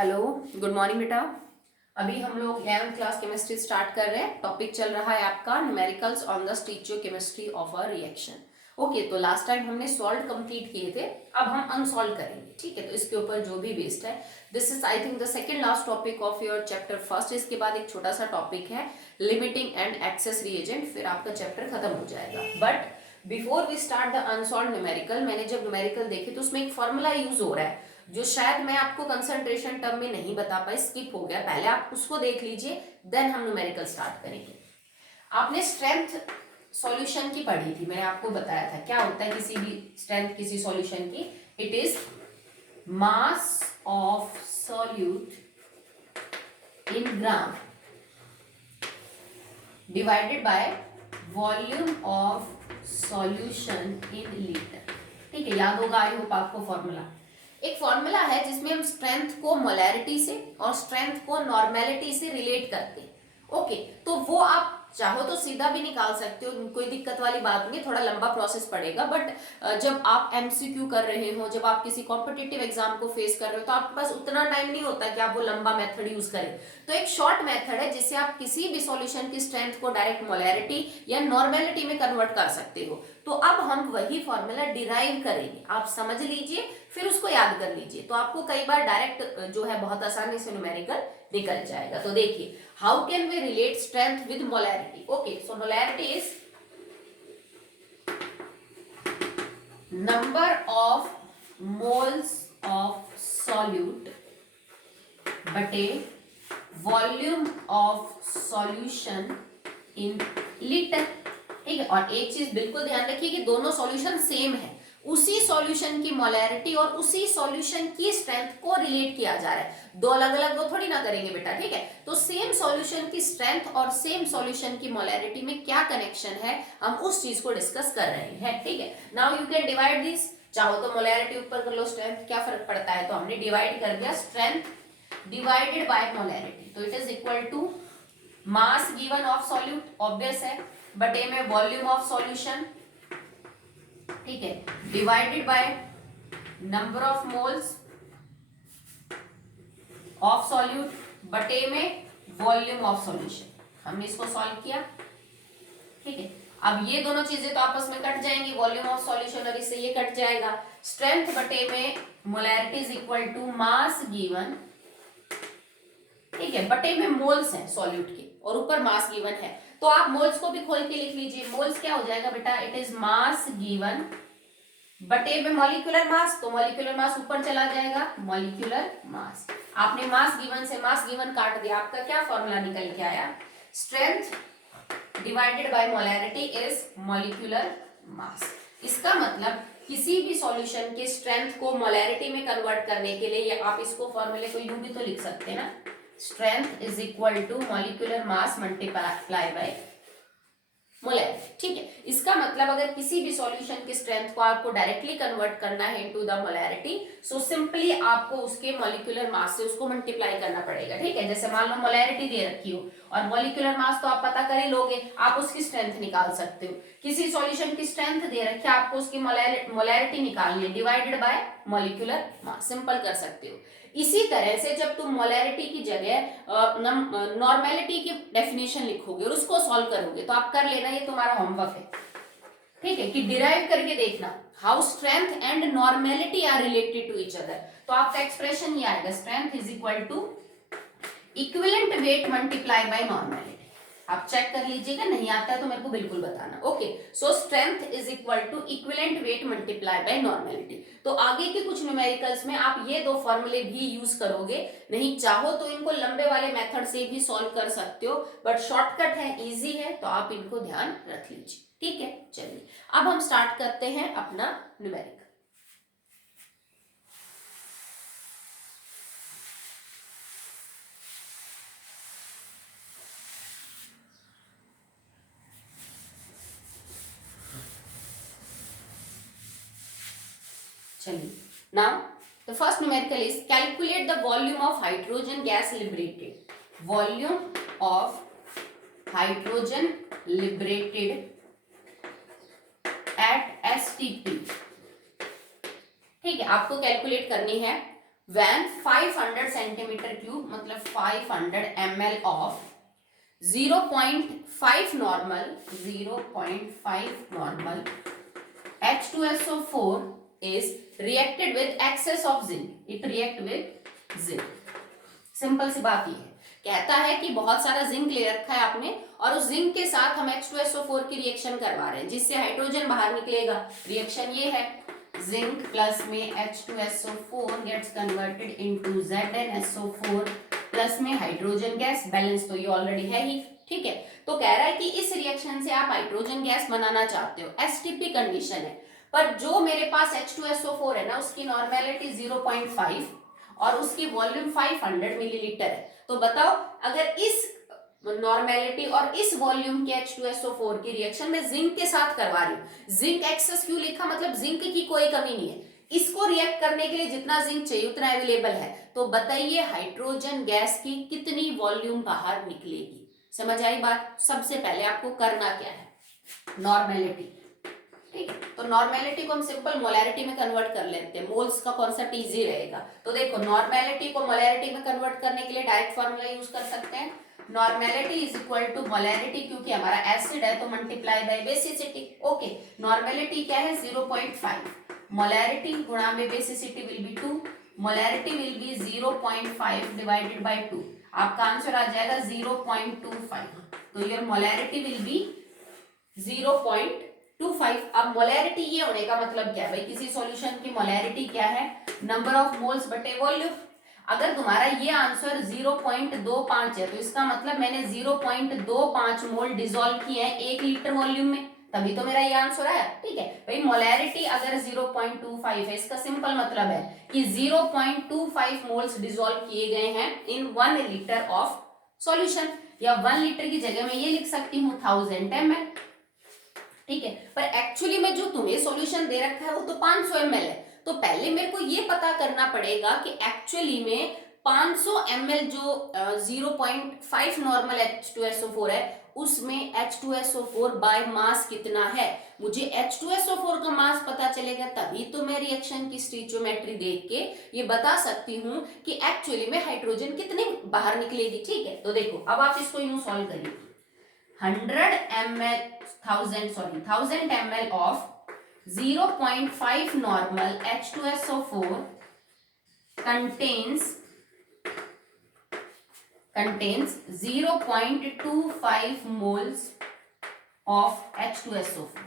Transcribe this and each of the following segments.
Hello, good morning बेटा। अभी हम लोग 11th क्लास केमिस्ट्री स्टार्ट कर रहे हैं। टॉपिक चल रहा है आपका numericals on the stoichiometry of a reaction. Okay, तो लास्ट टाइम हमने सॉल्व कंप्लीट किए थे, अब हम अनसॉल्व करेंगे। ठीक है, तो इसके ऊपर जो भी बेस्ड है, this is I think the second last topic of your chapter first. इसके बाद एक छोटा सा टॉपिक है लिमिटिंग एंड एक्सेस रिएजेंट, फिर आपका चैप्टर खत्म हो जाएगा। But before we start the unsolved numerical, मैंने जब न्यूमेरिकल देखे तो उसमें एक फॉर्मूला यूज हो रहा है जो शायद मैं आपको कंसंट्रेशन टर्म में नहीं बता पाई, स्किप हो गया। पहले आप उसको देख लीजिए, देन हम न्यूमेरिकल स्टार्ट करेंगे। आपने स्ट्रेंथ सॉल्यूशन की पढ़ी थी, मैंने आपको बताया था क्या होता है किसी भी स्ट्रेंथ किसी सॉल्यूशन की। It is mass of solute in gram divided by volume of solution in litre. ठीक है, याद होगा आई होप आपको फॉर्मूला। एक फॉर्मूला है जिसमें हम स्ट्रेंथ को मोलैरिटी से और स्ट्रेंथ को नॉर्मेलिटी से रिलेट करते हैं। ओके, तो वो आप चाहो तो सीधा भी निकाल सकते हो, कोई दिक्कत वाली बात नहीं, थोड़ा लंबा प्रोसेस पड़ेगा। बट जब आप एमसीक्यू कर रहे हो, जब आप किसी कॉम्पिटिटिव एग्जाम को फेस कर रहे हो, तो आपके पास उतना टाइम नहीं होता कि आप वो लंबा मेथड यूज करें। तो एक शॉर्ट मेथड है जिससे आप किसी भी सॉल्यूशन की स्ट्रेंथ को डायरेक्ट मोलैरिटी या नॉर्मेलिटी में कन्वर्ट कर सकते हो। तो अब हम वही फॉर्मूला डिराइव करेंगे, आप समझ लीजिए, फिर उसको याद कर लीजिए, तो आपको कई बार डायरेक्ट जो है बहुत आसानी से न्यूमेरिकल निकल जाएगा। तो देखिए, how can we relate strength with molarity. Okay, so molarity is number of moles of solute बटे volume of solution in litre. ठीक है, और एक चीज बिल्कुल ध्यान रखिए कि दोनों सॉल्यूशन सेम है, उसी सॉल्यूशन की मोलैरिटी और उसी सॉल्यूशन की स्ट्रेंथ को रिलेट किया जा रहा है। दो अलग अलग वो थोड़ी ना करेंगे बेटा। ठीक है, तो सेम सॉल्यूशन की स्ट्रेंथ और सेम सॉल्यूशन की मोलैरिटी में क्या कनेक्शन है, हम उस चीज को डिस्कस कर रहे हैं। ठीक है, now you can divide this, चाहो तो मोलैरिटी ऊपर कर लो, स्ट्रेंथ क्या फर्क पड़ता है, तो हमने डिवाइड कर दिया स्ट्रेंथ डिवाइडेड बाय मोलैरिटी, तो it is equal to mass given of solute, obvious है, बटे में वॉल्यूम ऑफ सॉल्यूशन, ठीक है, divided by number of moles of solute बटे में वॉल्यूम ऑफ सॉल्यूशन। हमने इसको सॉल्व किया। ठीक है, अब ये दोनों चीजें तो आपस में कट जाएंगी, वॉल्यूम ऑफ सॉल्यूशन और इससे ये कट जाएगा। स्ट्रेंथ बटे में molarity is equal to mass given, ठीक है, बटे में मोल्स हैं सॉल्यूट के और ऊपर मास गिवन है, तो आप मोल्स को भी खोल के लिख लीजिए। मोल्स क्या हो जाएगा बेटा, इट इज मास गिवन बटे में मॉलिक्यूलर मास, तो मॉलिक्यूलर मास ऊपर चला जाएगा, मॉलिक्यूलर मास। आपने मास गिवन से मास गिवन काट दिया, आपका क्या फॉर्मूला निकल के आया, strength divided by molarity is molecular mass. इसका मतलब किसी भी सॉल्यूशन के स्ट्रेंथ को मोलैरिटी में कन्वर्ट करने के लिए आप इसको फॉर्मूले को यूं भी तो लिख सकते हैं ना, strength is equal to molecular mass multiply by molarity. ठीक है, इसका मतलब अगर किसी भी सॉल्यूशन की स्ट्रेंथ को आपको डायरेक्टली कन्वर्ट करना है into the molarity, so simply आपको उसके मॉलिक्यूलर मास से उसको मल्टीप्लाई करना पड़ेगा। ठीक है, जैसे मान लो मोलैरिटी दे रखी हो और मॉलिक्यूलर मास तो आप पता कर ही लोगे, आप उसकी स्ट्रेंथ निकाल सकते हो। किसी सॉल्यूशन की स्ट्रेंथ दे रखी है, आपको उसकी मोलैरिटी निकालनी है, divided bye molecular mass, simple कर सकते हो। इसी तरह से जब तुम मोलैरिटी की जगह नॉर्मेलिटी की डेफिनेशन लिखोगे और उसको सॉल्व करोगे, तो आप कर लेना, ये तुम्हारा होमवर्क है। ठीक है, कि डिराइव करके देखना how strength and normality are related to each other. तो आपका एक्सप्रेशन ये आएगा, strength is equal to equivalent weight multiply by normality. आप चेक कर लीजिएगा, नहीं आता है तो मेरे को बिल्कुल बताना। Okay, so strength is equal to equivalent weight multiply by normality. तो आगे के कुछ न्यूमेरिकल्स में आप ये दो फॉर्मूले भी यूज करोगे, नहीं चाहो तो इनको लंबे वाले मेथड से भी सॉल्व कर सकते हो, बट शॉर्टकट है, इजी है, तो आप इनको ध्यान रख लीजिए। ठीक है, चलिए अब हम स्टार्ट करते हैं अपना न्यूमेरिकल। चलिए, now the first numerical is calculate the volume of hydrogen gas liberated, volume of hydrogen liberated at STP. ठीक है, आपको कैलकुलेट करनी है व्हेन 500 सेंटीमीटर क्यूब मतलब 500 ml of 0.5 normal H2SO4 is reacted with excess of zinc. It react with zinc. Simple सी बात ये है, कहता है कि बहुत सारा जिंक ले रखा है आपने और उस जिंक के साथ हम H2SO4 की रिएक्शन करवा रहे हैं जिससे हाइड्रोजन बाहर निकलेगा। रिएक्शन ये है, जिंक प्लस में H2SO4 gets converted into ZnSO4 plus में हाइड्रोजन गैस, बैलेंस तो ये ऑलरेडी है ही, ठीक है। तो कह रहा है कि इस रिएक्शन से आप हाइड्रोजन गैस बनाना चाहते हो, एसटीपी कंडीशन है, पर जो मेरे पास H2SO4 है ना उसकी नॉर्मेलिटी 0.5 और उसकी वॉल्यूम 500 मिलीलीटर है। तो बताओ अगर इस नॉर्मेलिटी और इस वॉल्यूम के H2SO4 की रिएक्शन में जिंक के साथ करवा रही हूँ, जिंक एक्सेस क्यों लिखा, मतलब जिंक की कोई कमी नहीं है, इसको रिएक्ट करने के लिए जितना जिंक चाहिए उतना अवेलेबल है। तो बताइए हाइड्रोजन गैस की कितनी वॉल्यूम बाहर निकलेगी। समझ आई बात। सबसे पहले आपको करना क्या है, नॉर्मेलिटी, ठीक है। तो नॉर्मेलिटी को हम सिंपल मोलैरिटी में कन्वर्ट कर लेते हैं, मोल्स का कॉन्सेप्ट इजी रहेगा। तो देखो नॉर्मेलिटी को मोलैरिटी में कन्वर्ट करने के लिए डायरेक्ट फॉर्मूला यूज कर सकते हैं, normality is equal to molarity, क्योंकि हमारा एसिड है तो multiply by basicity. Okay, normality क्या है 0.5, मोलैरिटी गुणा में basicity will be 2, molarity will be 0.5 divided by 2, आपका आंसर आ जाएगा 0.25। तो योर मोलैरिटी विल बी 0.25। अब मोलैरिटी ये होने का मतलब क्या है भाई, किसी सॉल्यूशन की मोलैरिटी क्या है, नंबर ऑफ मोल्स बटे वॉल्यूम। अगर तुम्हारा ये आंसर 0.25 है तो इसका मतलब मैंने 0.25 मोल डिसॉल्व किए हैं 1 लीटर वॉल्यूम में, तभी तो मेरा ये आंसर आया, ठीक है भाई। मोलैरिटी अगर 0.25 है इसका सिंपल मतलब है कि 0.25 मोल्स डिसॉल्व किए गए हैं इन 1 लीटर ऑफ सॉल्यूशन, या 1 लीटर की जगह में ये लिख सकती हूँ 1000 ml, ठीक है। पर एक्चुअली में जो तुम्हें सॉल्यूशन दे रखा है वो तो 500 ml है। तो पहले मेरे को ये पता करना पड़ेगा कि एक्चुअली में 500 ml जो 0.5 नॉर्मल H2SO4 है उसमें H2SO4 बाय मास कितना है। मुझे H2SO4 का मास पता चलेगा तभी तो मैं रिएक्शन की स्टोइचियोमेट्री देख के ये बता सकती हूँ कि एक्चुअली में हाइड्रोजन कितने बाहर निकलेगी, ठीक है। तो देखो अब आप इसको यूं सॉल्व करिए, 1000 ml of 0.5 normal H2SO4 contains 0.25 moles of H2SO4।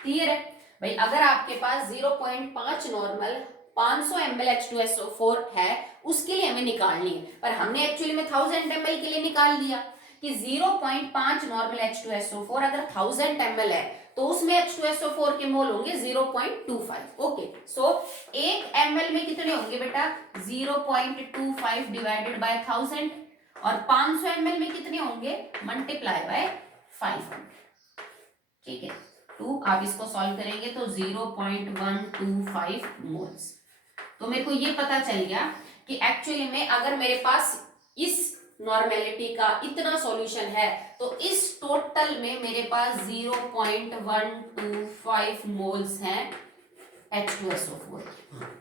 Clear है भाई। अगर आपके पास 0.5 नॉर्मल 500 ml H2SO4 है उसके लिए हमें निकालनी है, पर हमने एक्चुअली में 1000 ml के लिए निकाल दिया कि 0.5 नॉर्मल H2SO4 अगर 1000 ml है तो उसमें H2SO4 के मोल होंगे 0.25। ओके, सो 1 ml में कितने होंगे बेटा 0.25 डिवाइडेड बाय 1000, और 500 ml में कितने होंगे मल्टीप्लाई बाय 500, ठीक है। तो आप इसको सॉल्व करेंगे तो 0.125 मोल्स। तो मेरे को ये पता चल गया कि एक्चुअली में अगर मेरे पास इस नॉर्मेलिटी का इतना सॉल्यूशन है तो इस टोटल में मेरे पास 0.125 मोल्स हैं H2SO4।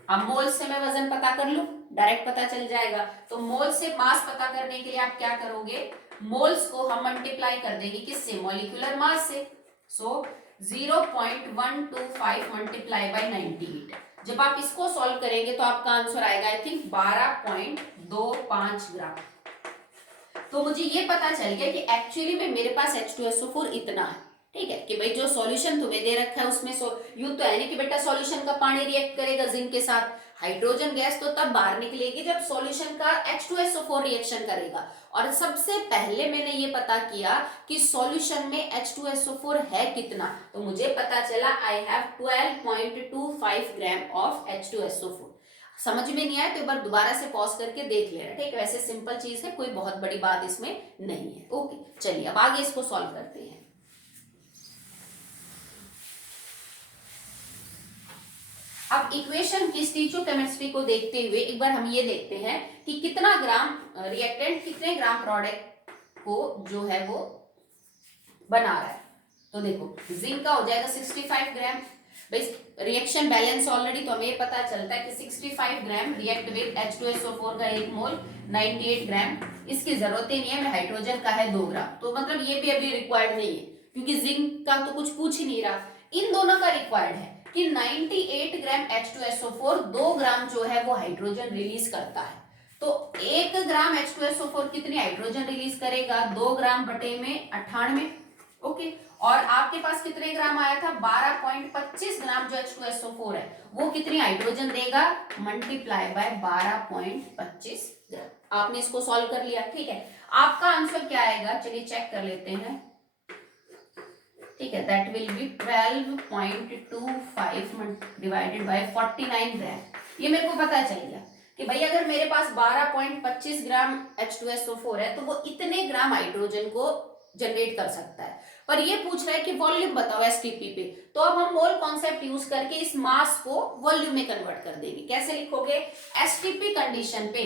अब मोल्स से मैं वजन पता कर लूं, डायरेक्ट पता चल जाएगा। तो मोल्स से मास पता करने के लिए आप क्या करोगे, मोल्स को हम मल्टीप्लाई कर देंगे किससे, मॉलिक्यूलर मास से। सो 0.125 मल्टीप्लाई बाय 98। जब आप इसको सॉल्व करेंगे तो आपका आंसर आएगा आई थिंक 12.25 ग्राम। तो मुझे ये पता चल गया कि एक्चुअली में मेरे पास H2SO4 इतना है, ठीक है। कि भाई जो सॉल्यूशन तुम्हें दे रखा है उसमें यूं तो है नहीं कि बेटा सॉल्यूशन का पानी रिएक्ट करेगा जिंक के साथ, हाइड्रोजन गैस तो तब बाहर निकलेगी जब सॉल्यूशन का H2SO4 रिएक्शन करेगा। और सबसे पहले मैंने ये पता किया कि सॉल्यूशन में H2SO4 है कितना, तो मुझे पता चला I have 12.25 gram of H2SO4। समझ में नहीं आया तो एक बार दोबारा से पॉज करके देख लेना, ठीक है। वैसे सिंपल चीज है, कोई बहुत बड़ी बात इसमें नहीं है। ओके चलिए अब आगे इसको सॉल्व करते हैं। अब इक्वेशन की स्टीचियोकेमिस्ट्री को देखते हुए एक बार हम ये देखते हैं कि कितना ग्राम रिएक्टेंट कितने ग्राम प्रोडक्ट को जो है वो बना रहा है। तो देखो जिंक का हो जाएगा 65 ग्राम, भाई रिएक्शन बैलेंस ऑलरेडी, तो हमें ये पता चलता है कि 65 ग्राम रिएक्ट विद H2SO4 का 1 मोल 98 ग्राम, इसकी जरूरत ही नहीं है, हाइड्रोजन का है 2 ग्राम, तो मतलब ये भी अभी रिक्वायर्ड नहीं है क्योंकि जिंक का तो कुछ पूछ ही नहीं रहा। इन दोनों का रिक्वायर्ड है कि 98 ग्राम H2SO4 2 ग्राम जो है वो हाइड्रोजन रिलीज करता है। तो 1 ग्राम H2SO4 कितनी हाइड्रोजन रिलीज करेगा, 2 ग्राम बटे में 98, ओके। और आपके पास कितने ग्राम आया था, 12.25 ग्राम जो H2SO4 है वो कितनी हाइड्रोजन देगा, मल्टीप्लाई बाय 12.25 ग्राम। आपने इसको सॉल्व कर लिया, ठीक है। आपका आंसर क्या आएगा, चलिए चेक कर लेते हैं, ठीक है। That will B 12.25 divided by 49 ग्राम। ये मेरे को पता चल गया कि भाई अगर मेरे पास 12.25 ग्राम H2SO4 है तो वो इतने ग्राम हाइड्रोजन को जनरेट कर सकता है। पर ये पूछ रहा है कि वॉल्यूम बताओ एसटीपी पे, तो अब हम मोल कॉन्सेप्ट यूज करके इस मास को वॉल्यूम में कन्वर्ट कर देंगे। कैसे लिखोगे, एसटीपी कंडीशन पे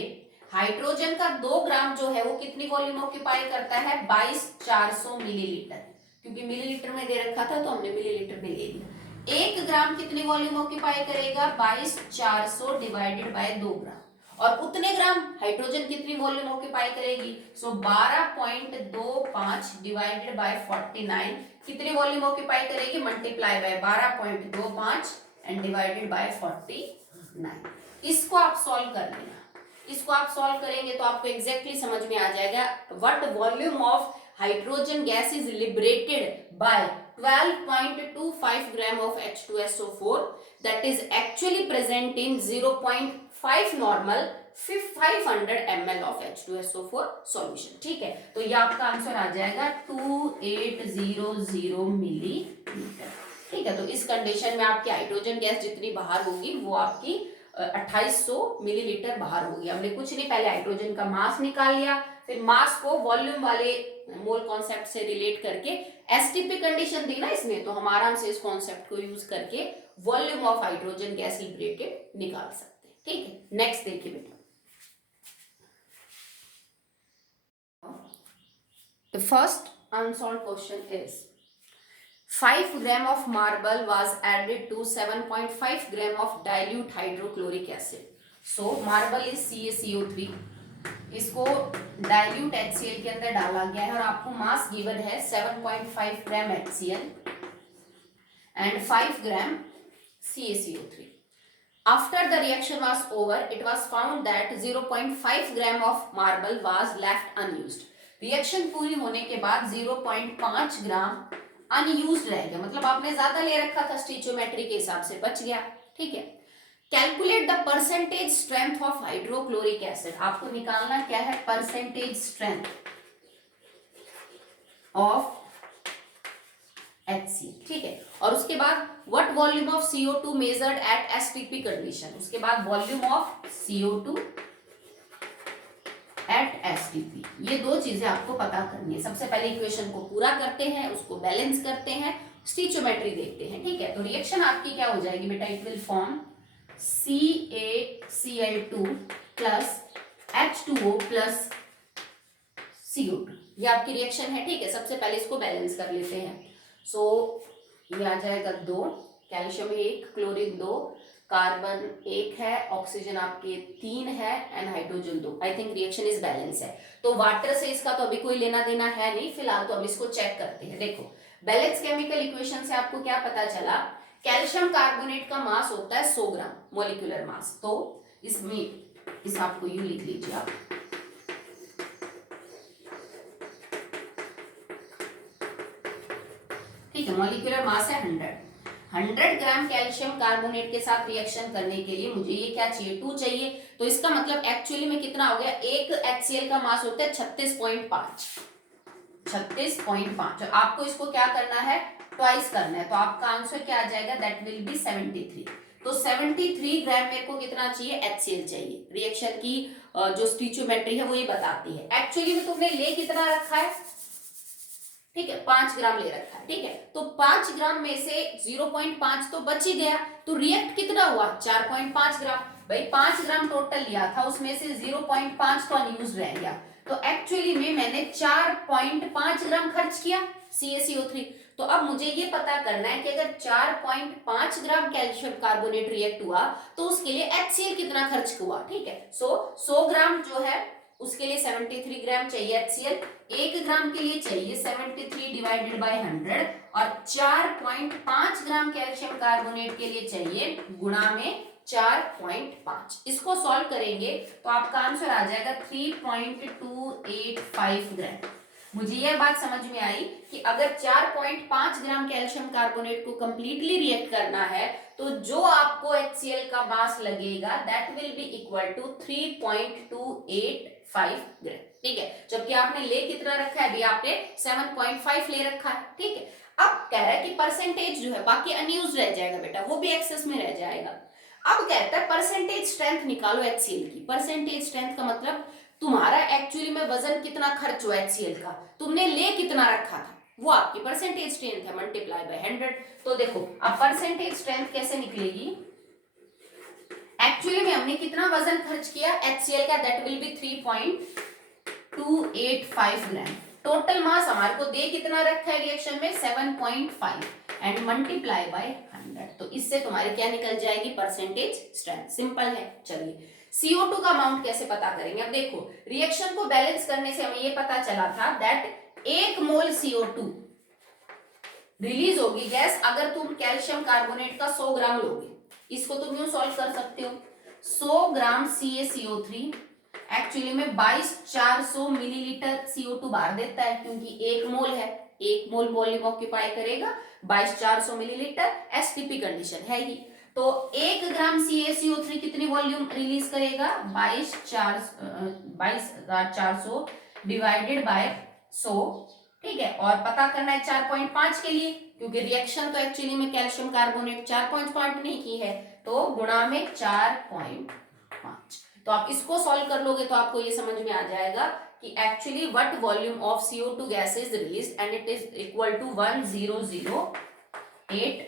हाइड्रोजन का 2 ग्राम जो है वो कितनी वॉल्यूम ऑक्यूपाई करता है, 22,400 मिलीलीटर, क्योंकि मिलीलीटर में दे रखा था तो हमने मिलीलीटर में ले लिया। 1 ग्राम कितनी वॉल्यूम ऑक्यूपाई करेगा, 22,400 डिवाइडेड बाय 2 ग्राम, और उतने ग्राम हाइड्रोजन कितनी वॉल्यूम ऑक्यूपाई करेगी, सो 12.25 डिवाइडेड बाय 49 कितनी वॉल्यूम ऑक्यूपाई करेगी, multiply by 12.25 and divided bye 49। इसको आप सॉल्व कर लेना, इसको आप सॉल्व करेंगे तो आपको एग्जैक्टली समझ में आ जाएगा what volume of hydrogen gas is liberated bye 12.25 gram of H2SO4 that is actually present in 0.5 normal 500 ml of H2SO4 solution, ठीक है। तो ये आपका आंसर आ जाएगा 2800 मिलीलीटर, ठीक है। तो इस कंडीशन में आपकी हाइड्रोजन गैस जितनी बाहर होगी वो आपकी 2800 मिलीलीटर बाहर होगी। हमने कुछ नहीं, पहले हाइड्रोजन का मास निकाल लिया, फिर मास को वॉल्यूम वाले मोल कॉन्सेप्ट से रिलेट करके एसटीपी कंडीशन दी ना इसमें, तो हम आराम से इस कॉन्सेप्ट को यूज करके volume of hydrogen gas liberated निकाल सकते हैं, ठीक है। नेक्स्ट देखिए बेटा, the first unsolved question is 5 gram of marble was added to 7.5 gram of dilute hydrochloric acid. So marble is CaCO3, इसको डाइल्यूट HCl के अंदर डाला गया है और आपको मास गिवन है 7.5 ग्राम HCl and 5 gram CaCO3. After the reaction was over, it was found that 0.5 gram of marble was left unused. Reaction पूरी होने के बाद 0.5 ग्राम अनयूज्ड रह गया, मतलब आपने ज्यादा ले रखा था स्टिचोमेट्री के हिसाब से, बच गया, ठीक है। Calculate the percentage strength of hydrochloric acid, आपको निकालना क्या है, परसेंटेज स्ट्रेंथ ऑफ HCl, ठीक है। और उसके बाद what volume of CO2 measured eight STP condition, उसके बाद volume of CO2 eight STP, ये दो चीजें आपको पता करनी है। सबसे पहले इक्वेशन को पूरा करते हैं, उसको बैलेंस करते हैं, स्टिचोमेट्री देखते हैं, ठीक है। तो रिएक्शन आपकी क्या हो जाएगी बेटा, it will form CaCl2 plus H2O plus CO2, ये आपकी रिएक्शन है, ठीक है। सबसे पहले इसको बैलेंस कर लेते हैं। सो ये आ जाएगा 2, कैल्शियम 1, क्लोरीन 2, कार्बन 1 है, ऑक्सीजन आपके 3 है and hydrogen 2। I think reaction is balance है, तो वाटर से इसका तो अभी कोई लेना देना है नहीं फिलहाल, तो अब इसको चेक करते हैं। देखो बैलेंस केमिकल इक्वेशन से आपको क्या पता चला, कैल्शियम कार्बोनेट का मास होता है 100 ग्राम मॉलिक्यूलर मास, तो इसमें इस आपको यू लिख लीजिए आप, ठीक है। मॉलिक्यूलर मास है 100 ग्राम कैल्शियम कार्बोनेट के साथ रिएक्शन करने के लिए मुझे ये क्या चाहिए, 2 चाहिए। तो इसका मतलब एक्चुअली में कितना हो गया, एक HCl का मास होता है 36.5, 36.5, और आपको इसको क्या करना है, ट्वाइस करना है, तो आपका आंसर क्या आ जाएगा, दैट विल बी 73। तो 73 ग्राम मेरे को कितना चाहिए, HCl चाहिए। रिएक्शन की जो स्टिचोमेट्री है वो ये बताती है। एक्चुअली में तुमने ले कितना रखा है, ठीक है, 5 ग्राम ले रखा है, ठीक है। तो 5 ग्राम में से 0.5 तो बच ही गया, तो रिएक्ट कितना हुआ, 4.5 ग्राम। भाई 5 ग्राम टोटल लिया था, उसमें से 0.5 तो अनयूज्ड रह गया, तो एक्चुअली में मैंने 4.5 ग्राम खर्च किया CaCO3, तो अब मुझे ये पता करना है कि अगर 4.5 ग्राम कैल्शियम कार्बोनेट रिएक्ट हुआ तो उसके लिए HCl कितना खर्च हुआ। ठीक है, सो 100 ग्राम जो है उसके लिए 73 ग्राम चाहिए HCl, 1 ग्राम के लिए चाहिए 73 डिवाइडेड बाय 100 और 4.5 ग्राम कैल्शियम कार्बोनेट के लिए चाहिए गुणा में 4.5। इसको सॉल्व करेंगे तो आपका आंसर आ जाएगा 3.285 ग्राम। मुझे यह बात समझ में आई कि अगर 4.5 ग्राम कैल्शियम कार्बोनेट को कंप्लीटली रिएक्ट करना है तो जो आपको HCl का मास लगेगा that will be equal to 3.285 gram. ठीक है, जबकि आपने ले कितना रखा है, अभी आपने 7.5 ले रखा है। ठीक है, अब कह रहा है कि परसेंटेज जो है बाकी अनयूज रह जाएगा बेटा, वो भी एक्सेस में रह जाएगा। अब कहता है परसेंटेज स्ट्रेंथ निकालो HCl की। परसेंटेज स्ट्रेंथ का मतलब तुम्हारा एक्चुअली में वजन कितना खर्च हुआ HCl का, तुमने ले कितना रखा था, वो आपकी परसेंटेज स्ट्रेंथ है मल्टीप्लाई बाय 100। तो देखो अब परसेंटेज स्ट्रेंथ कैसे निकलेगी, एक्चुअली में हमने कितना वजन खर्च किया HCl का, that will B 3.285 gram. Total mass हमारे को दे कितना रखा है रिएक्शन में 7.5 एंड मल्टीप्लाई बाय 100। तो इससे तुम्हारी क्या निकल जाएगी परसेंटेज स्ट्रेंथ। सिंपल है। चलिए CO2 का अमाउंट कैसे पता करेंगे। अब देखो रिएक्शन को बैलेंस करने से हमें ये पता चला था दैट 1 मोल CO2 रिलीज होगी गैस अगर तुम कैल्शियम कार्बोनेट का 100 ग्राम लोगे। इसको तुम यूं सॉल्व कर सकते हो, 100 ग्राम CaCO3 एक्चुअली में 22,400 मिलीलीटर CO2 बाहर देता है, क्योंकि 1 मोल है, 1 मोल वॉल्यूम ऑक्यूपाई करेगा 22,400 मिलीलीटर, एसटीपी कंडीशन है ही। तो 1 ग्राम CaCO3 कितनी वॉल्यूम रिलीज करेगा 22,400 डिवाइडेड बाय 100। ठीक है, और पता करना है 4.5 के लिए, क्योंकि रिएक्शन तो एक्चुअली में कैल्शियम कार्बोनेट 4.5 नहीं की है, तो गुणा में 4.5। तो आप इसको सॉल्व कर लोगे तो आपको ये समझ में आ जाएगा कि actually what volume of CO2 gas is released and it is equal to 1008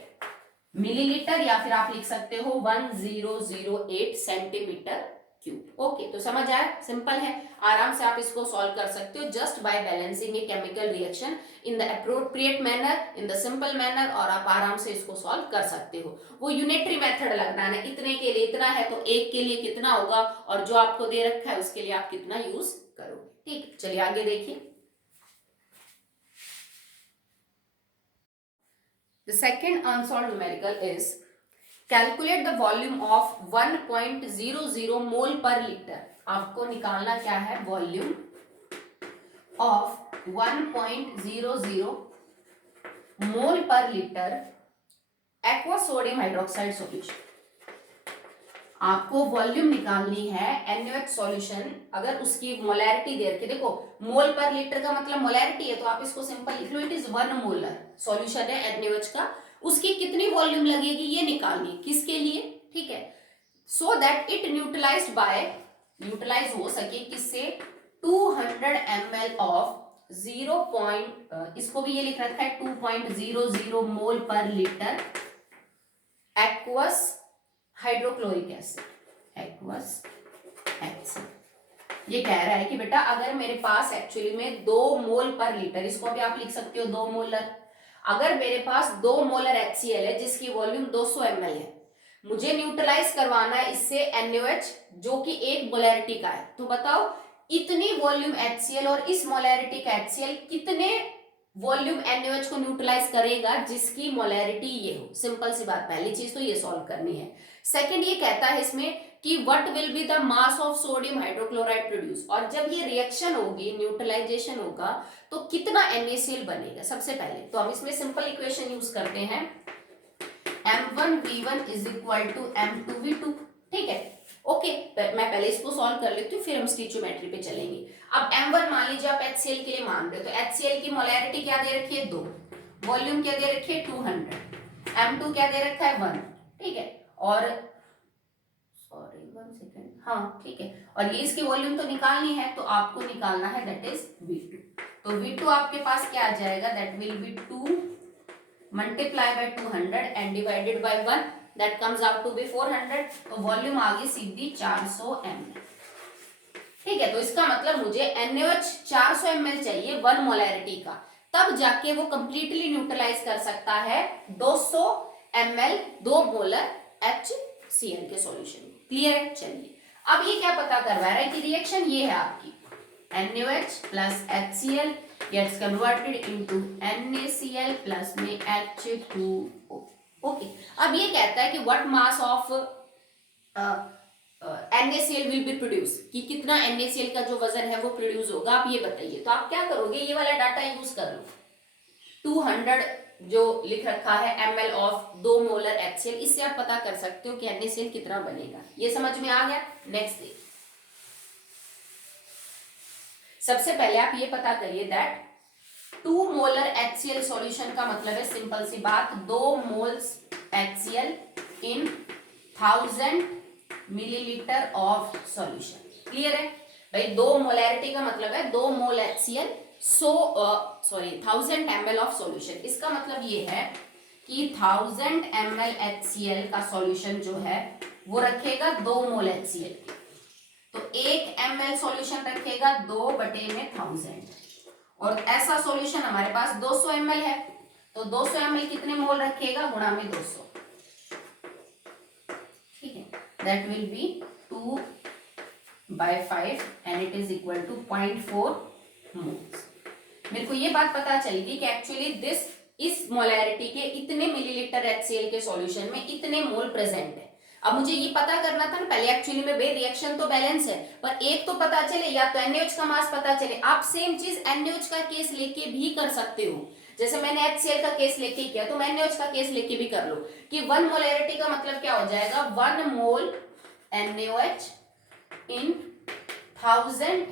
millilitre, या फिर आप लिख सकते हो 1008 सेंटीमीटर क्यूब। ओके, तो समझ आया, सिंपल है, आराम से आप इसको सॉल्व कर सकते हो just by balancing a chemical reaction in the appropriate manner, in the simple manner, और आप आराम से इसको सॉल्व कर सकते हो। वो यूनिटरी मेथड लगना है, इतने के लिए इतना है तो एक के लिए कितना होगा, और जो आपको दे रखा है उसके लिए आप कितना यूज करोगे। ठीक, चलिए आगे देखिए। The second unsolved numerical is calculate the volume of 1.00 मोल पर लीटर। आपको निकालना क्या है, वॉल्यूम ऑफ 1.00 मोल पर litre aqua sodium hydroxide solution. आपको वॉल्यूम निकालनी है NaOH सॉल्यूशन, अगर उसकी मोलैरिटी दे रखी, देखो मोल पर लीटर का मतलब मोलैरिटी है, तो आप इसको सिंपल लिख लो, इट इज 1 मोलर सॉल्यूशन है NaOH का, उसकी कितनी वॉल्यूम लगेगी ये निकालनी, किसके लिए, ठीक है, so that it neutralized by, neutralize हो सके किससे, 200 ml ऑफ 0. इसको भी ये लिख रखा है 2.00 मोल पर litre aqueous hydrochloric acid, aqueous acid. ये कह रहा है कि बेटा अगर मेरे पास एक्चुअली में 2 मोल पर लीटर, इसको भी आप लिख सकते हो 2 मोलर, अगर मेरे पास 2 मोलर HCl है जिसकी वॉल्यूम 200 ml है, मुझे न्यूट्रलाइज करवाना है इससे NaOH जो कि एक मोलैरिटी का है, तो बताओ इतनी वॉल्यूम HCl और इस मोलैरिटी का HCl कितने वॉल्यूम NaOH को न्यूट्रलाइज करेगा जिसकी मोलैरिटी ये हो। सिंपल सी बात, पहली चीज तो ये सॉल्व करनी है। सेकंड ये कहता है इसमें कि what will be the mass of sodium hydrochloride produce, और जब ये रिएक्शन होगी, न्यूट्रलाइजेशन होगा, तो कितना NaCl बनेगा। सबसे पहले तो हम इसमें सिंपल इक्वेशन यूज करते हैं, M1V1 is equal to M2V2। ठीक है, ओके, मैं पहले इसको सॉल्व कर लेती हूँ, फिर हम स्टिचोमेट्री पे चलेंगे। अब M1 मान लीजिए आप HCl के लिए मान रहे हो, तो HCl की मोलैरिटी क्या दे रखी है 2, वॉल्यूम क्या दे रखी है 200, M2 क्या दे रखा है 1, ठीक है, और सॉरी 1 सेकेंड, हाँ ठीक है, और ये इसकी वॉल्यूम तो निकालनी है, तो आपको निकालना है दैट इज V2। तो V2 आपके पास क्या आ जाएगा, that will be 2 multiply by 200 and divided by 1, that comes out to be 400। तो वॉल्यूम आ गई सीधी 400 ml। ठीक है, तो इसका मतलब मुझे NaOH 400 ml चाहिए 1 मोलैरिटी का, तब जाके वो कंप्लीटली न्यूट्रलाइज कर सकता है 200 ml 2 मोलर HCl के सॉल्यूशन में। क्लियर है? चलिए अब ये क्या पता करवा रहा है कि रिएक्शन ये है आपकी NaOH plus HCl gets converted into NaCl plus में H2O। ओके, अब ये कहता है कि what mass of NaCl will be produce, कि कितना NaCl का जो वजन है वो प्रोड्यूस होगा, आप ये बताइए। तो आप क्या करोगे, ये वाला डाटा यूज कर लो, 200 जो लिख रखा है ml ऑफ 2 मोलर HCl, इससे आप पता कर सकते हो कि NaCl कितना बनेगा। ये समझ में आ गया? नेक्स्ट देखिए, सबसे पहले आप ये पता करिए दैट 2 मोलर HCl सॉल्यूशन का मतलब है, सिंपल सी बात, 2 moles HCl in 1000 millilitre of solution. Clear है भाई? 2 मोलैरिटी का मतलब है 2 मोल HCl 1000 ml ऑफ सॉल्यूशन। इसका मतलब ये है कि 1000 ml HCl का सॉल्यूशन जो है वो रखेगा 2 मोल HCl, तो 1 ml सॉल्यूशन रखेगा 2 बटे में 1000, और ऐसा सॉल्यूशन हमारे पास 200 ml है, तो 200 ml कितने मोल रखेगा, गुणा में 200। ठीक है, that will be 2/5 and it is equal to 0.4 moles. मेरे को ये बात पता चलेगी कि एक्चुअली इस मोलैरिटी के इतने मिलीलीटर HCl के सॉल्यूशन में इतने मोल प्रेजेंट है। अब मुझे ये पता करना था ना पहले, एक्चुअली में भाई रिएक्शन तो बैलेंस है, पर एक तो पता चले, या तो NaOH का मास पता चले। आप सेम चीज NaOH का केस लेके भी कर सकते हो, जैसे मैंने HCl का केस लेके किया, तो मैं NaOH का केस लेके भी कर लो कि 1 मोलैरिटी का मतलब क्या हो जाएगा, 1 मोल NaOH इन 1000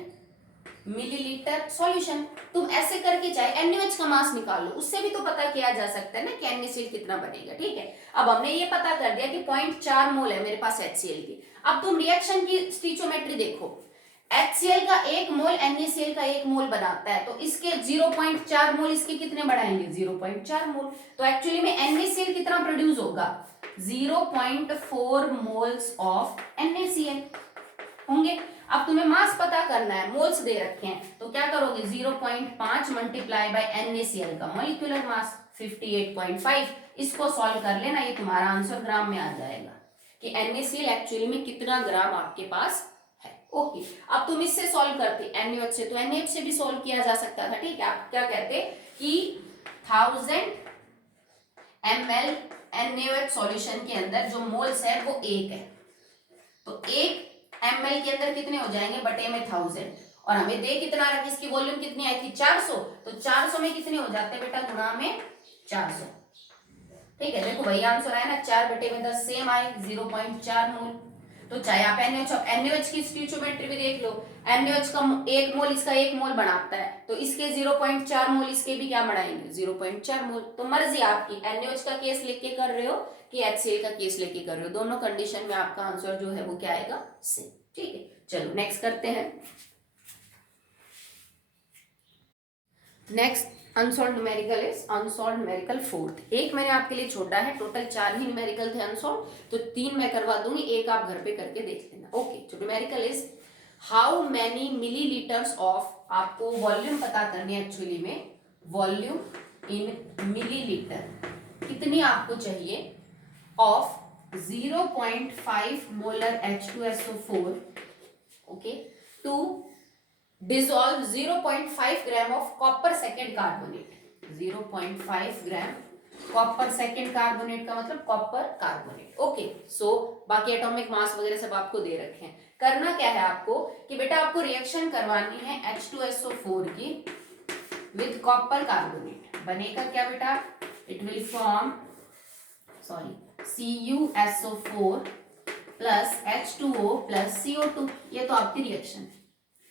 मिलीलीटर सॉल्यूशन। तुम ऐसे करके चाहे NaOH का मास निकाल लो, उससे भी तो पता किया जा सकता है ना कि NaCl कितना बनेगा। ठीक है, अब हमने ये पता कर दिया कि 0.4 मोल है मेरे पास HCl की। अब तुम रिएक्शन की स्टिचोमेट्री देखो, HCl का 1 मोल NaCl का 1 मोल बनाता है, तो इसके 0.4 मोल इसके कितने बढ़ाएंगे, 0.4 मोल। तो एक्चुअली में NaCl कितना प्रोड्यूस होगा, 0.4 मोल्स ऑफ NaCl होंगे। अब तुम्हें मास पता करना है, मोल्स दे रखे हैं, तो क्या करोगे, 0.5 मल्टीप्लाई बाय NaCl का मॉलिक्यूलर मास 58.5, इसको सॉल्व कर लेना, ये तुम्हारा आंसर ग्राम में आ जाएगा कि NaCl एक्चुअली में कितना ग्राम आपके पास है। ओके, अब तुम इससे सॉल्व करते NaOH से, तो NaOH से भी सॉल्व किया जा सकता था। ठीक है, आप क्या कहते कि 1000 ml NaOH सॉल्यूशन के अंदर जो मोल्स है वो 1 है, तो 1 ml के अंदर कितने हो जाएंगे, बटे में 1000, और हमें दे कितना रखा, इसकी वॉल्यूम कितनी आई थी, 400, तो 400 में कितने हो जाते हैं बेटा, गुणा में 400। ठीक है, देखो वही आंसर आया ना, 4 बटे में 10 सेम आए, 0.4 मोल। तो चाहे आप NaOH की स्टिचोमेट्री भी देख लो, NaOH का 1 मोल इसका 1 मोल बनाता है, तो इसके 0.4 मोल इसके भी क्या बढ़ाएंगे, 0.4 मोल। तो मर्जी आपकी, NaOH का केस लेके कर रहे हो कि HCl का केस लेके कर रहे हो, दोनों कंडीशन में आपका आंसर जो है वो क्या आएगा, सेम। ठीक है, चलो नेक्स्ट करते हैं। Next unsolve numerical is unsolve numerical 4th। एक मैंने आपके लिए छोड़ा है, टोटल 4 ही न्यूमेरिकल थे अनसॉल्व, तो 3 मैं करवा दूंगी, एक आप घर पे करके देख लेना। ओके, तो numerical is how many millilitres of, आपको वॉल्यूम पता करनी है एक्चुअली में, वॉल्यूम इन मिलीलीटर कितनी आपको चाहिए of 0.5 molar H2SO4, okay, to dissolve 0.5 gram of copper second carbonate. 0.5 gram copper second carbonate का मतलब कॉपर कार्बोनेट। ओके, सो बाकी एटॉमिक मास वगैरह सब आपको दे रखे हैं। करना क्या है आपको कि बेटा आपको रिएक्शन करवानी है H2SO4 की विद कॉपर कार्बोनेट। बनेगा क्या बेटा, it will form CuSO4 plus H2O plus CO2। ये तो आपकी रिएक्शन है।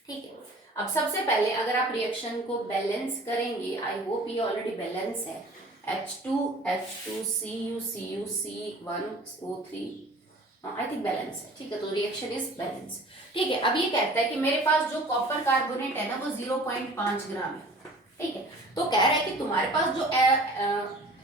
ठीक है, अब सबसे पहले अगर आप रिएक्शन को बैलेंस करेंगे, आई होप ये ऑलरेडी बैलेंस है, H2 Cu C1O3, I think balance है। ठीक है, तो रिएक्शन इज बैलेंस। ठीक है, अब ये कहता है कि मेरे पास जो कॉपर कार्बोनेट है ना वो 0.5 ग्राम है। ठीक है, तो कह रहा है कि तुम्हारे पास जो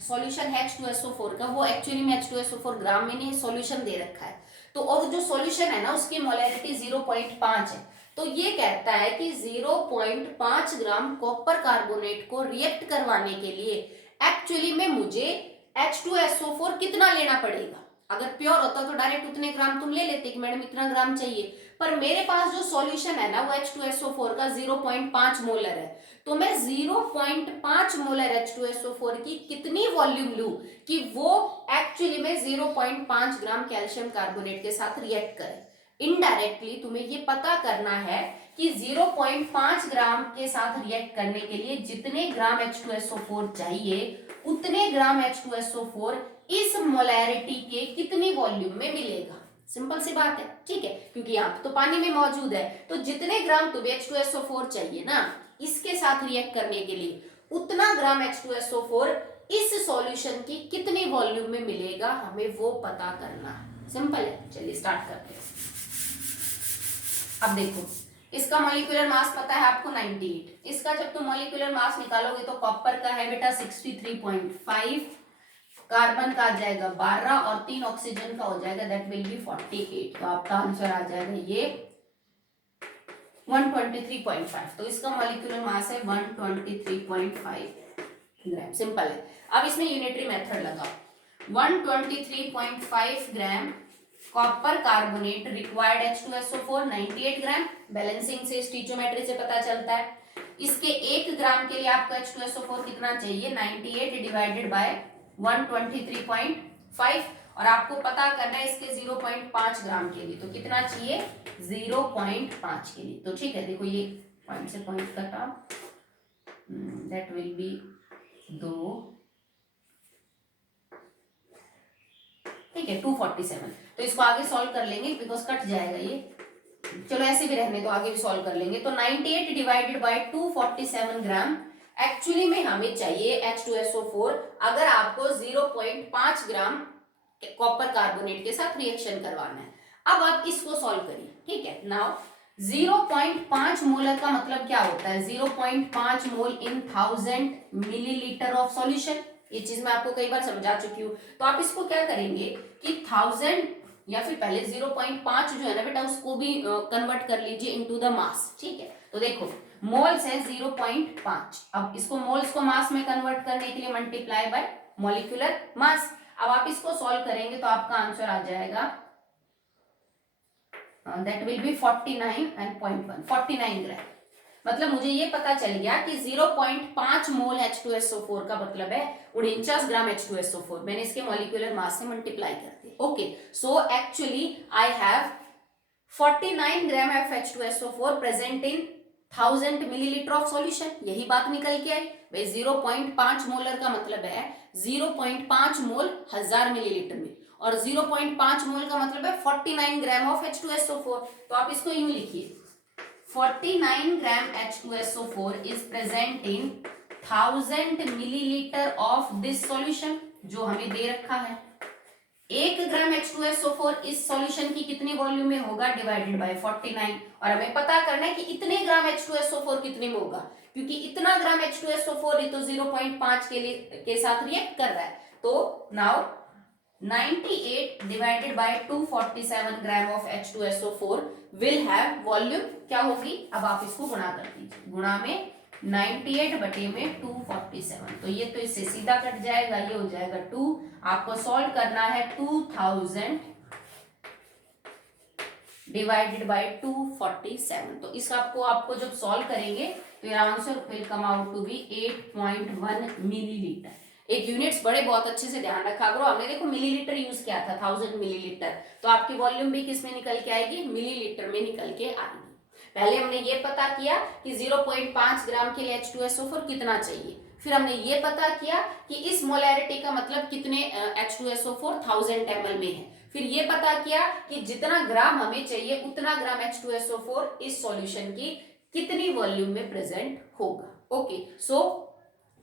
सॉल्यूशन है H2SO4 का, वो एक्चुअली में H2SO4 ग्राम में नहीं, सॉल्यूशन दे रखा है, तो और जो सॉल्यूशन है ना उसकी मोलैरिटी 0.5 है, तो ये कहता है कि 0.5 ग्राम कॉपर कार्बोनेट को रिएक्ट करवाने के लिए एक्चुअली में मुझे H2SO4 कितना लेना पड़ेगा। अगर प्योर होता तो डायरेक्ट उतने ग्राम तुम ले लेते कि मैडम इतना ग्राम चाहिए, पर मेरे पास जो सॉल्यूशन है ना वो H2SO4 का 0.5 मोलर है, तो मैं 0.5 मोलर H2SO4 की कितनी वॉल्यूम लूं कि वो एक्चुअली में 0.5 ग्राम कैल्शियम कार्बोनेट के साथ रिएक्ट करे। इनडायरेक्टली तुम्हें ये पता करना है कि 0.5 ग्राम के साथ रिएक्ट करने के लिए जितने ग्राम H2SO4 चाहिए उतने ग्राम H2SO4 इस मोलैरिटी के कितनी वॉल्यूम में मिलेगा। सिंपल सी बात है, ठीक है, क्योंकि यहाँ तो पानी में मौजूद है, तो जितने ग्राम तुम्हें H2SO4 चाहिए ना इसके साथ रिएक्ट करने के लिए उतना ग्राम H2SO4 इस सॉल्यूशन की कितनी वॉल्यूम में मिलेगा, हमें वो पता करना है। सिंपल है, चलिए स्टार्ट करते हैं। अब देखो इसका मॉलिक्यूलर मास पता है आपको 98। इसका जब तुम मॉलिक्यूलर मास निकालोगे तो कॉपर का है बेटा 63.5, कार्बन का आ जाएगा 12 और 3 ऑक्सीजन का हो जाएगा दैट विल बी 48। तो आपका आंसर आ जाएगा ये 123.5। तो इसका मॉलिक्यूलर मास है 123.5 ग्राम। सिंपल है। अब इसमें यूनिटरी मेथड लगाओ। 123.5 gram copper carbonate required H2SO4 98 ग्राम। बैलेंसिंग से स्टीचोमेट्री से पता चलता है। इसके 1 ग्राम के लिए आपको H2SO4 कितना चाहिए, 98 डिवाइडेड बाय 123.5, और आपको पता करना है इसके 0.5 ग्राम के लिए तो कितना चाहिए, 0.5 के लिए। तो ठीक है, देखो ये पॉइंट से पॉइंट कटा, दैट विल बी 2, ठीक है 247। तो इसको आगे सॉल्व कर लेंगे बिकॉज कट जाएगा ये, चलो ऐसे भी रहने तो आगे भी सॉल्व कर लेंगे। तो 98 डिवाइडेड बाय 247 ग्राम एक्चुअली में हमें चाहिए H2SO4 अगर आपको 0.5 ग्राम कॉपर कार्बोनेट के साथ रिएक्शन करवाना है। अब आप इसको सॉल्व करिए, ठीक है। नाउ 0.5 मोलर का मतलब क्या होता है, 0.5 मोल इन 1000 मिलीलीटर ऑफ सॉल्यूशन। ये चीज मैं आपको कई बार समझा चुकी हूँ। तो आप इसको क्या करेंगे कि 1000 या फिर पहले 0.5 जो है ना बेटा उसको भी कन्वर्ट कर लीजिए इनटू द मास, ठीक है। तो देखो मोल्स है 0.5, अब इसको मोल्स को मास में कन्वर्ट करने के लिए मल्टीप्लाई बाय मॉलिक्यूलर मास। अब आप इसको सॉल्व करेंगे तो आपका आंसर आ जाएगा दैट विल बी 49 ग्राम। मतलब मुझे ये पता चल गया कि 0.5 मोल H2SO4 का मतलब है 49 ग्राम H2SO4। मैंने इसके मॉलिक्यूलर मास से मल्टीप्लाई कर दिया। Okay, so actually I have 49 gram of H2SO4 present in 1000 millilitre of solution. यही बात निकल के आई भाई। 0.5 मोलर का मतलब है 0.5 मोल 1000 मिलीलीटर में, और 0.5 मोल का मतलब है 49 ग्राम ऑफ H2SO4। तो आप इसको यूं लिखिए, 49 ग्राम H2SO4 is present in 1000 millilitre of this solution जो हमें दे रखा है। 1 ग्राम H2SO4 इस सॉल्यूशन की कितनी वॉल्यूम में होगा, डिवाइडेड बाय 49, और हमें पता करना है कि इतने ग्राम H2SO4 कितने में होगा, क्योंकि इतना ग्राम H2SO4 ये तो 0.5 के साथ रिएक्ट कर रहा है। तो now 98 divided by 247 gram of H2SO4 will have volume क्या होगी, अब आप इसको गुणा कर दीजिए, गुणा में 98 बटे में 247, तो ये तो इससे सीधा कट जाएगा, ये हो जाएगा 2। आपको सॉल्व करना है 2000 डिवाइडेड बाय 247। तो इस आपको जब सॉल्व करेंगे तो ये answer will come out to be 8.1 millilitre. एक यूनिट्स बड़े बहुत अच्छे से ध्यान रखा करो। हमने देखो मिलीलीटर यूज किया था, 1000 मिलीलीटर, तो आपकी वॉल्यूम भी किस में निकल के आएगी, मिलीलीटर में निकल के आएगी। पहले हमने ये पता किया कि 0.5 ग्राम के लिए H2SO4 कितना चाहिए, फिर हमने ये पता किया कि इस मोलैरिटी का मतलब कितने H2SO4 1000 ml में है, फिर ये पता किया कि जितना ग्राम हमें चाहिए उतना ग्राम H2SO4 इस सॉल्यूशन की कितनी वॉल्यूम में प्रेजेंट होगा। ओके, सो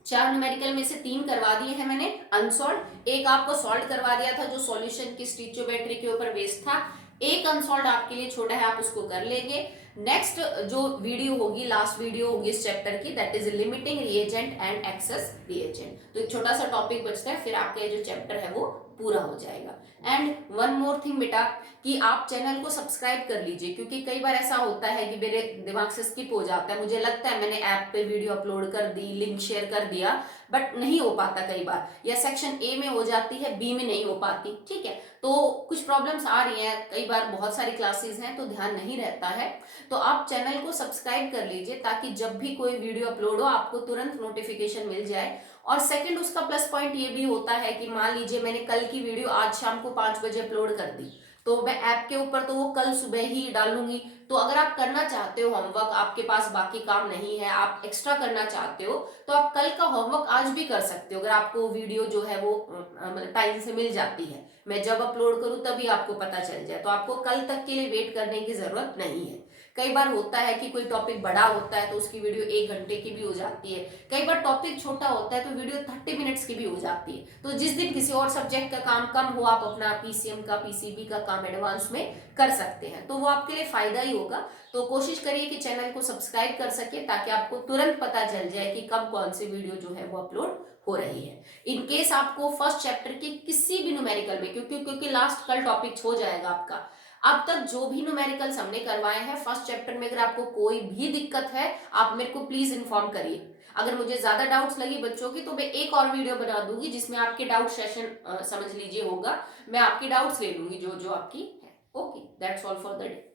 4 न्यूमेरिकल में से 3 करवा दिए हैं मैंने अनसॉल्व, एक आपको सॉल्व करवा दिया था जो सॉल्यूशन की स्टीचियोमेट्री के ऊपर बेस्ड था, एक अनसॉल्व आपके लिए छोटा है, आप उसको कर लेंगे। नेक्स्ट जो वीडियो होगी, लास्ट वीडियो होगी इस चैप्टर की, that is limiting reagent and access reagent. तो एक छोटा सा टॉपिक बचता है, फिर आपका जो चैप्टर है वो पूरा हो जाएगा। एंड वन मोर थिंग बेटा, कि आप चैनल को सब्सक्राइब कर लीजिए, क्योंकि कई बार ऐसा होता है कि मेरे दिमाग से स्किप हो जाता है, मुझे लगता है मैंने ऐप पे वीडियो अपलोड कर दी, लिंक शेयर कर दिया, बट नहीं हो पाता कई बार, या सेक्शन ए में हो जाती है, बी में नहीं हो पाती, ठीक है। तो कुछ प्रॉब्लम्स आ रही हैं, कई बार बहुत सारी क्लासेस हैं तो ध्यान नहीं रहता है। तो आप चैनल को सब्सक्राइब कर लीजिए, ताकि जब भी कोई वीडियो अपलोड हो आपको तुरंत नोटिफिकेशन मिल जाए। और सेकंड, उसका प्लस पॉइंट ये भी होता है कि मान लीजिए मैंने कल की वीडियो आज शाम को 5 बजे अपलोड कर दी, तो मैं ऐप के ऊपर तो वो कल सुबह ही डालूंगी। तो अगर आप करना चाहते हो होमवर्क, आपके पास बाकी काम नहीं है, आप एक्स्ट्रा करना चाहते हो, तो आप कल का होमवर्क आज भी कर सकते हो, अगर आपको वीडियो जो है वो मतलब टाइम से मिल जाती है। मैं जब अपलोड करूं तभी आपको पता चल जाए, तो आपको कल तक के लिए वेट करने की जरूरत नहीं है। कई बार होता है कि कोई टॉपिक बड़ा होता है तो उसकी वीडियो 1 घंटे की भी हो जाती है, कई बार टॉपिक छोटा होता है तो वीडियो 30 मिनट्स की भी हो जाती है। तो जिस दिन किसी और सब्जेक्ट का काम कम हो, आप अपना पीसीएम का, पीसीबी का काम एडवांस में कर सकते हैं, तो वो आपके लिए फायदा ही होगा। तो कोशिश करिए कि चैनल को सब्सक्राइब कर सके, ताकि आपको तुरंत पता चल जाए कि कब कौन सी वीडियो जो है वो अपलोड हो रही है। इन केस आपको फर्स्ट चैप्टर के किसी भी न्यूमेरिकल में, क्योंकि लास्ट कल टॉपिक हो जाएगा आपका, अब तक जो भी न्यूमेरिकल्स हमने करवाए हैं फर्स्ट चैप्टर में, अगर आपको कोई भी दिक्कत है आप मेरे को प्लीज इन्फॉर्म करिए। अगर मुझे ज्यादा डाउट्स लगी बच्चों की तो मैं एक और वीडियो बना दूंगी, जिसमें आपके डाउट सेशन समझ लीजिए होगा, मैं आपकी डाउट्स ले लूंगी जो जो आपकी है। Okay, that's all for the day.